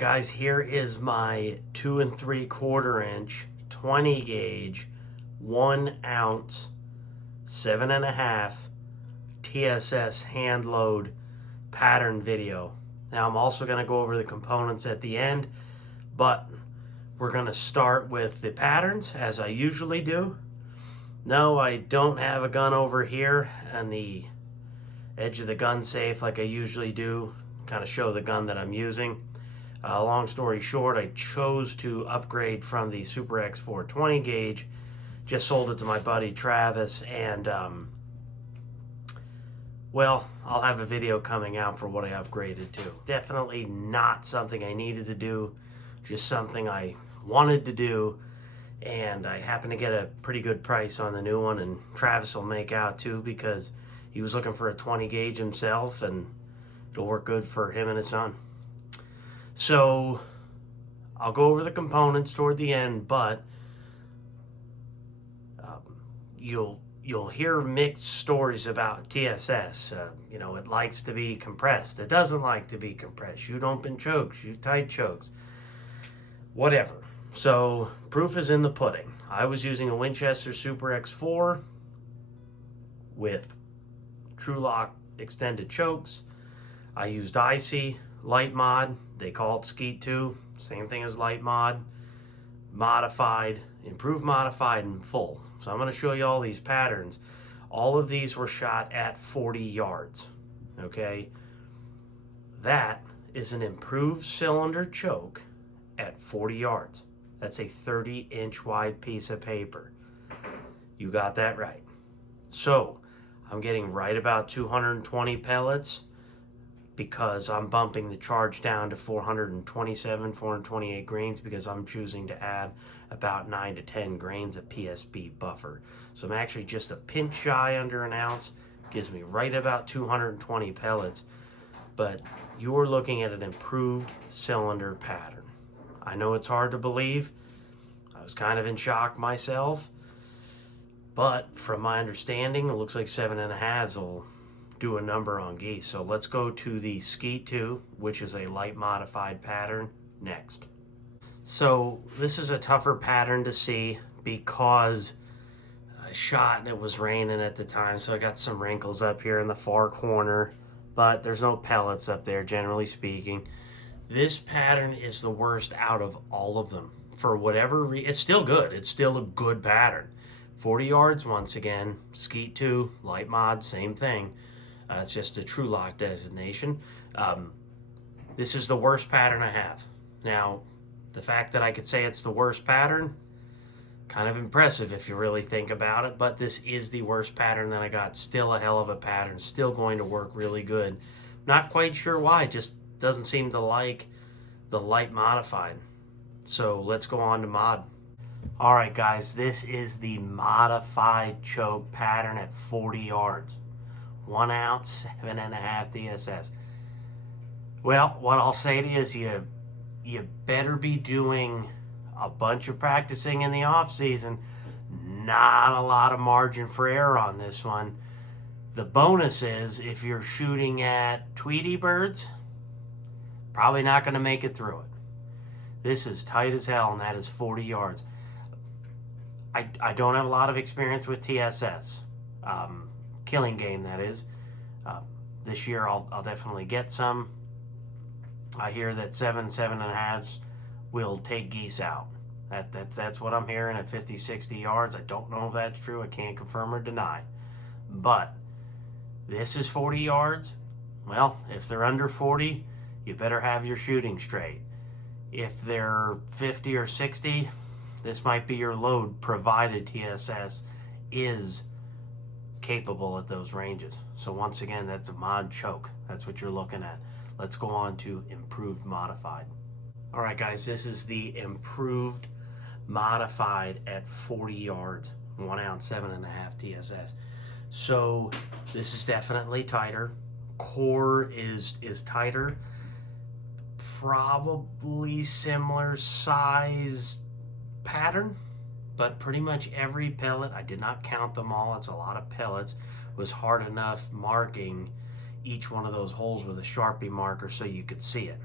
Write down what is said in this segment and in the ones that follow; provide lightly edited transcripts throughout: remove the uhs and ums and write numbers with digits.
Alright guys, here is my 2 3/4 inch 20 gauge 1 ounce 7.5 TSS hand load pattern video. Now I'm also going to go over the components at the end, but we're going to start with the patterns as I usually do. No, I don't have a gun over here on the edge of the gun safe like I usually do, kind of show the gun that I'm using. Long story short, I chose to upgrade from the Super X4 20 gauge. Just sold it to my buddy Travis, and well, I'll have a video coming out for what I upgraded to. Definitely not something I needed to do, just something I wanted to do, and I happened to get a pretty good price on the new one, and Travis will make out too because he was looking for a 20 gauge himself, and it'll work good for him and his son. So I'll go over the components toward the end, but you'll hear mixed stories about TSS. You know, it likes to be compressed. It doesn't like to be compressed. Shoot open chokes, shoot tight chokes, whatever. So proof is in the pudding. I was using a Winchester Super X4 with True-Lock extended chokes. I used IC light mod. They call it Skeet 2, same thing as light mod, modified, improved, modified, and full. So I'm going to show you all these patterns. All of these were shot at 40 yards. Okay, that is an improved cylinder choke at 40 yards. That's a 30-inch wide piece of paper. You got that right. So I'm getting right about 220 pellets, because I'm bumping the charge down to 427, 428 grains, because I'm choosing to add about 9 to 10 grains of PSB buffer. So I'm actually just a pinch shy under an ounce, gives me right about 220 pellets, but you're looking at an improved cylinder pattern. I know it's hard to believe. I was kind of in shock myself, but from my understanding, it looks like 7.5s will do a number on geese. So let's go to the Skeet 2, which is a light modified pattern, next. So this is a tougher pattern to see because I shot and it was raining at the time, so I got some wrinkles up here in the far corner, but there's no pellets up there, generally speaking. This pattern is the worst out of all of them. For whatever reason, it's still good. It's still a good pattern. 40 yards, once again, Skeet 2, light mod, same thing. It's just a True-Lock designation. This is the worst pattern I have. Now, the fact that I could say it's the worst pattern, kind of impressive if you really think about it, but this is the worst pattern that I got. Still a hell of a pattern, still going to work really good. Not quite sure why, just doesn't seem to like the light modified. So let's go on to mod. All right, guys, this is the modified choke pattern at 40 yards. 1 ounce, 7.5 TSS. Well, what I'll say to you is you better be doing a bunch of practicing in the off season. Not a lot of margin for error on this one. The bonus is if you're shooting at Tweety birds, probably not going to make it through it. This is tight as hell, and that is 40 yards. I don't have a lot of experience with TSS. Killing game, that is. This year I'll definitely get some. I hear that 7.5s will take geese out. That's what I'm hearing at 50, 60 yards. I don't know if that's true. I can't confirm or deny. But this is 40 yards. Well, if they're under 40, you better have your shooting straight. If they're 50 or 60, this might be your load, provided TSS is capable at those ranges. So once again, that's a mod choke. That's what you're looking at. Let's go on to improved modified. All right, guys, this is the improved modified at 40 yards, 1 ounce, 7.5 TSS. So this is definitely tighter. Core is tighter. Probably similar size pattern, but pretty much every pellet, I did not count them all, it's a lot of pellets, was hard enough marking each one of those holes with a Sharpie marker so you could see it.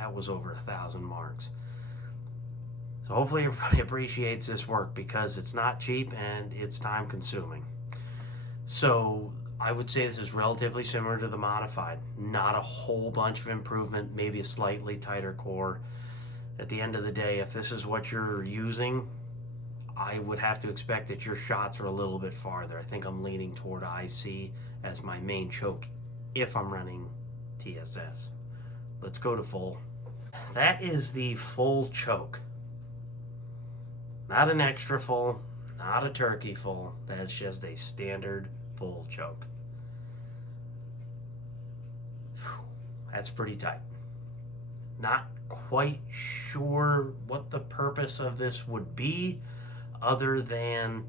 that was over 1,000 marks. So hopefully everybody appreciates this work, because it's not cheap and it's time consuming. So I would say this is relatively similar to the modified. Not a whole bunch of improvement, maybe a slightly tighter core. At the end of the day, if this is what you're using, I would have to expect that your shots are a little bit farther. I think I'm leaning toward IC as my main choke if I'm running TSS. Let's go to full. That is the full choke. Not an extra full, not a turkey full. That's just a standard full choke. That's pretty tight. Not quite sure what the purpose of this would be, other than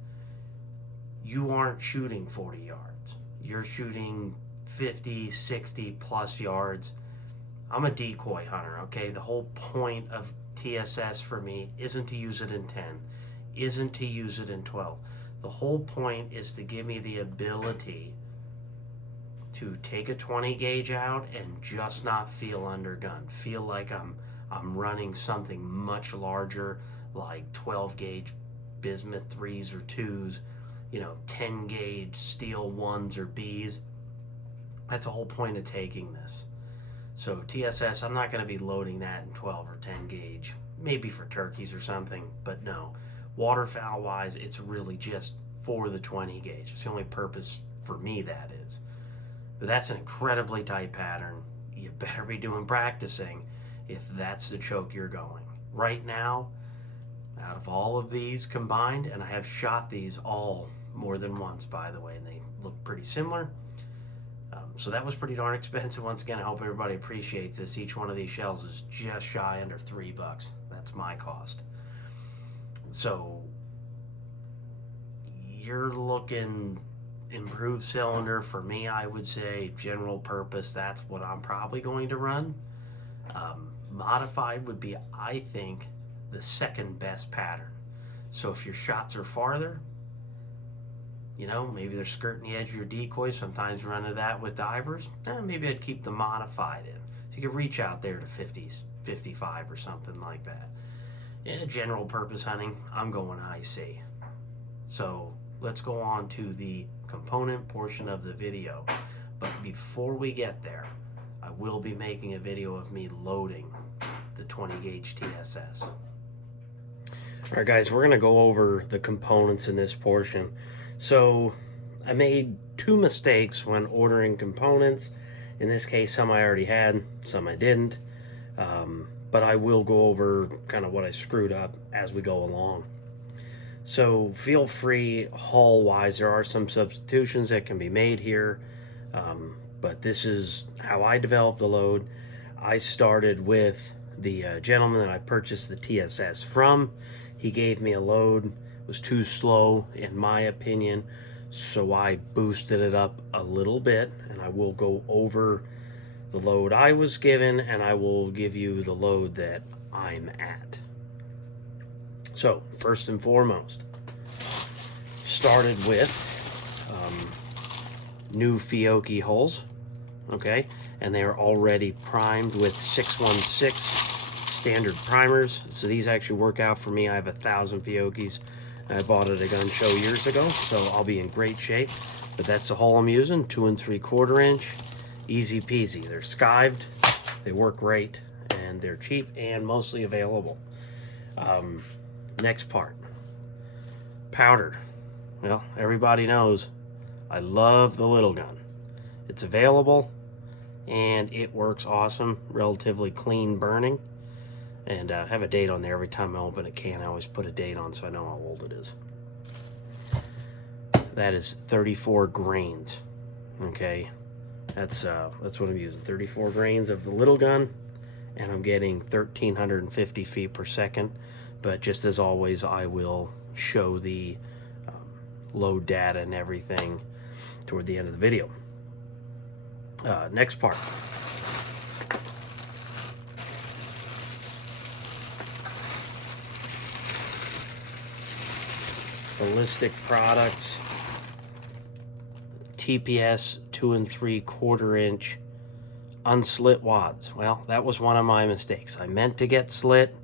you aren't shooting 40 yards. You're shooting 50, 60 plus yards. I'm a decoy hunter, okay? The whole point of TSS for me isn't to use it in 10, isn't to use it in 12. The whole point is to give me the ability to take a 20 gauge out and just not feel undergunned. Feel like I'm running something much larger, like 12 gauge bismuth 3s or 2s, 10 gauge steel 1s or Bs. That's the whole point of taking this. So TSS, I'm not going to be loading that in 12 or 10 gauge, maybe for turkeys or something, but no. Waterfowl wise, it's really just for the 20 gauge. It's the only purpose for me, that is. But that's an incredibly tight pattern. You better be doing practicing if that's the choke you're going. Right now, out of all of these combined, and I have shot these all more than once, by the way, and they look pretty similar. So that was pretty darn expensive. Once again, I hope everybody appreciates this. Each one of these shells is just shy under $3. That's my cost. So you're looking improved cylinder. For me, I would say general purpose, that's what I'm probably going to run. Modified would be, I think, the second best pattern. So if your shots are farther, maybe they're skirting the edge of your decoy. Sometimes run into that with divers. Maybe I'd keep the modified in. So you could reach out there to 50s, 55 or something like that. Yeah, general purpose hunting, I'm going IC. So let's go on to the component portion of the video. But before we get there, I will be making a video of me loading the 20 gauge TSS. All right, guys, we're going to go over the components in this portion. So I made two mistakes when ordering components. In this case, some I already had, some I didn't. But I will go over kind of what I screwed up as we go along. So feel free, haul-wise, there are some substitutions that can be made here. But this is how I developed the load. I started with the gentleman that I purchased the TSS from. He gave me a load. It was too slow, in my opinion, so I boosted it up a little bit, and I will go over the load I was given, and I will give you the load that I'm at. So, first and foremost, started with new Fiocchi holes, okay, and they are already primed with 616 standard primers. So these actually work out for me. I have 1,000 Fiocchis. I bought at a gun show years ago, so I'll be in great shape. But that's the hole I'm using, 2 3/4 inch, easy peasy. They're skived, they work great, and they're cheap and mostly available. Next part, powder. Well, everybody knows I love the little gun. It's available and it works awesome, relatively clean burning. And I have a date on there. Every time I open a can, I always put a date on so I know how old it is. That is 34 grains. Okay, that's what I'm using. 34 grains of the little gun, and I'm getting 1,350 feet per second. But just as always, I will show the load data and everything toward the end of the video. Next part. Ballistic products, TPS 2 3/4 inch unslit wads. Well, that was one of my mistakes. I meant to get slit.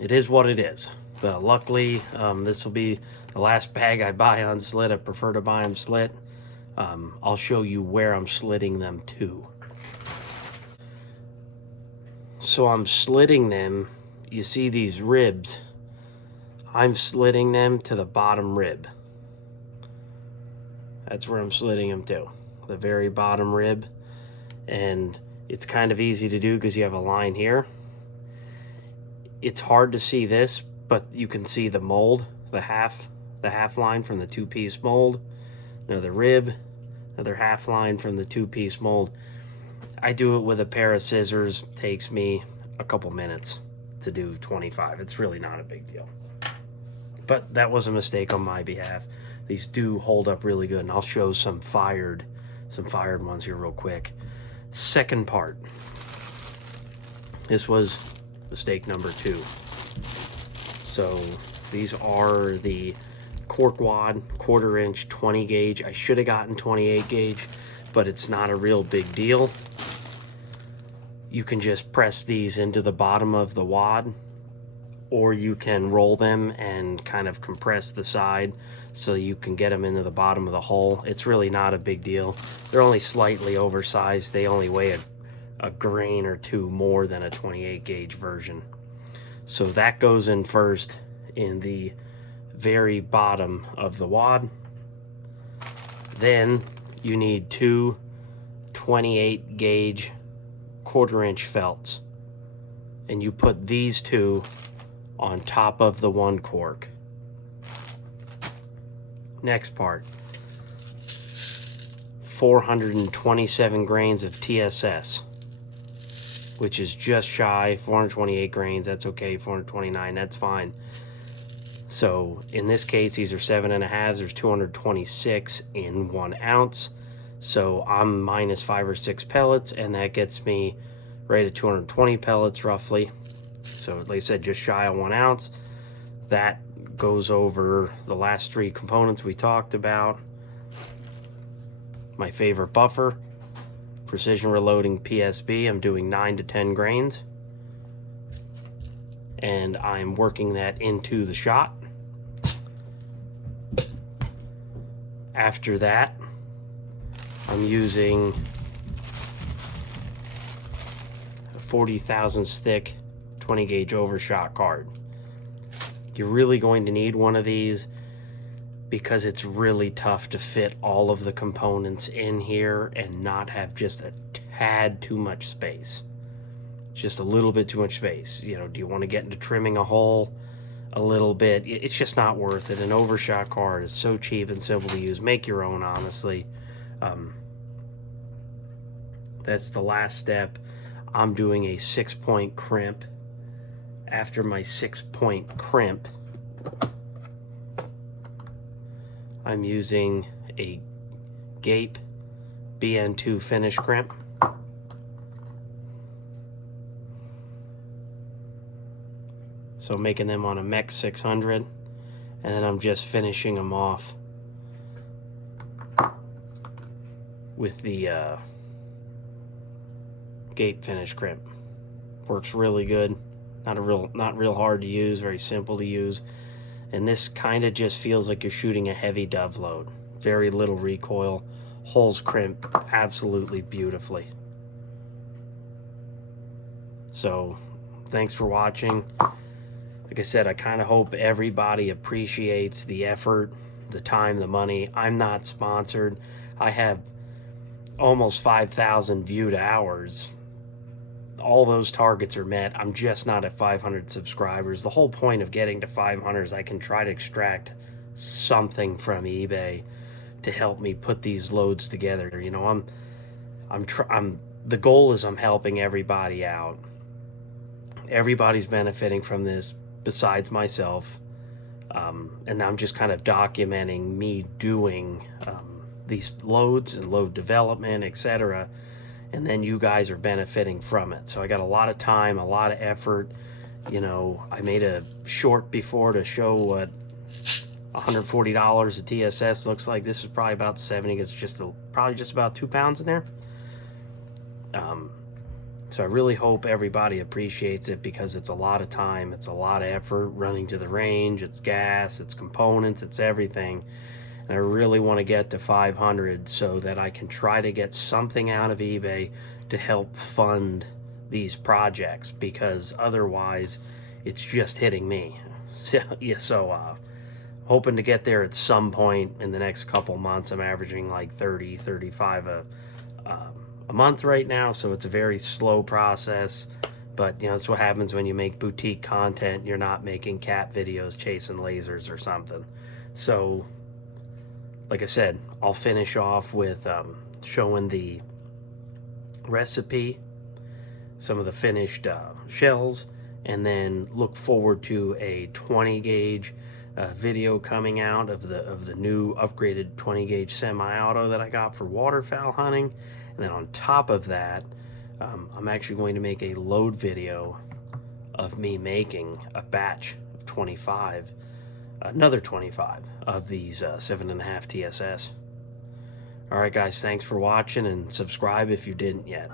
It is what it is. But luckily, this will be the last bag I buy unslit. I prefer to buy them slit. I'll show you where I'm slitting them to. So I'm slitting them. You see these ribs? I'm slitting them to the bottom rib. That's where I'm slitting them to, the very bottom rib. And it's kind of easy to do because you have a line here. It's hard to see this, but you can see the mold, the half line from the two-piece mold. Another rib, another half line from the two-piece mold. I do it with a pair of scissors. Takes me a couple minutes to do 25. It's really not a big deal. But that was a mistake on my behalf. These do hold up really good, and I'll show some fired ones here real quick. Second part. This was mistake number 2. So these are the cork wad, 1/4 inch, 20 gauge. I should have gotten 28 gauge, but it's not a real big deal. You can just press these into the bottom of the wad, or you can roll them and kind of compress the side so you can get them into the bottom of the hole. It's really not a big deal. They're only slightly oversized. They only weigh a grain or two more than a 28 gauge version. So that goes in first in the very bottom of the wad. Then you need 2 28 gauge 1/4 inch felts, and you put these 2 on top of the one cork. Next part, 427 grains of TSS, which is just shy, 428 grains, that's okay, 429, that's fine. So in this case, these are 7.5, there's 226 in 1 ounce. So I'm minus 5 or 6 pellets, and that gets me right at 220 pellets roughly. So like I said, just shy of 1 ounce. That goes over the last 3 components we talked about. My favorite buffer, precision reloading PSB. I'm doing 9 to 10 grains. And I'm working that into the shot. After that, I'm using a 40 thousandths thick 20 gauge overshot card. You're really going to need one of these because it's really tough to fit all of the components in here and not have just a tad too much space. Just a little bit too much space. You know, do you want to get into trimming a hole a little bit? It's just not worth it. An overshot card is so cheap and simple to use. Make your own, honestly. That's the last step. I'm doing a 6-point crimp. After my 6-point crimp, I'm using a Gape BN2 finish crimp. So making them on a Mech 600, and then I'm just finishing them off with the Gape finish crimp. Works really good. Not real hard to use, very simple to use. And this kind of just feels like you're shooting a heavy dove load. Very little recoil. Holes crimp absolutely beautifully. So, thanks for watching. Like I said, I kind of hope everybody appreciates the effort, the time, the money. I'm not sponsored. I have almost 5,000 viewed hours. All those targets are met. I'm just not at 500 subscribers. The whole point of getting to 500 is I can try to extract something from eBay to help me put these loads together. You know, the goal is I'm helping everybody out. Everybody's benefiting from this besides myself. And I'm just kind of documenting me doing these loads and load development, etc. And then you guys are benefiting from it. So I got a lot of time, a lot of effort. You know, I made a short before to show what $140 a TSS looks like. This is probably about 70. It's just probably just about 2 pounds in there. So I really hope everybody appreciates it, because it's a lot of time, it's a lot of effort running to the range, it's gas, it's components, it's everything. And I really want to get to 500 so that I can try to get something out of eBay to help fund these projects, because otherwise it's just hitting me. So hoping to get there at some point in the next couple months. I'm averaging like 30, 35 a month right now, so it's a very slow process. But that's what happens when you make boutique content. You're not making cat videos chasing lasers or something. So like I said, I'll finish off with showing the recipe, some of the finished shells, and then look forward to a 20 gauge video coming out of the new upgraded 20 gauge semi-auto that I got for waterfowl hunting. And then on top of that, I'm actually going to make a load video of me making a batch of 25, another 25 of these 7.5 TSS. All right, guys, thanks for watching, and subscribe if you didn't yet.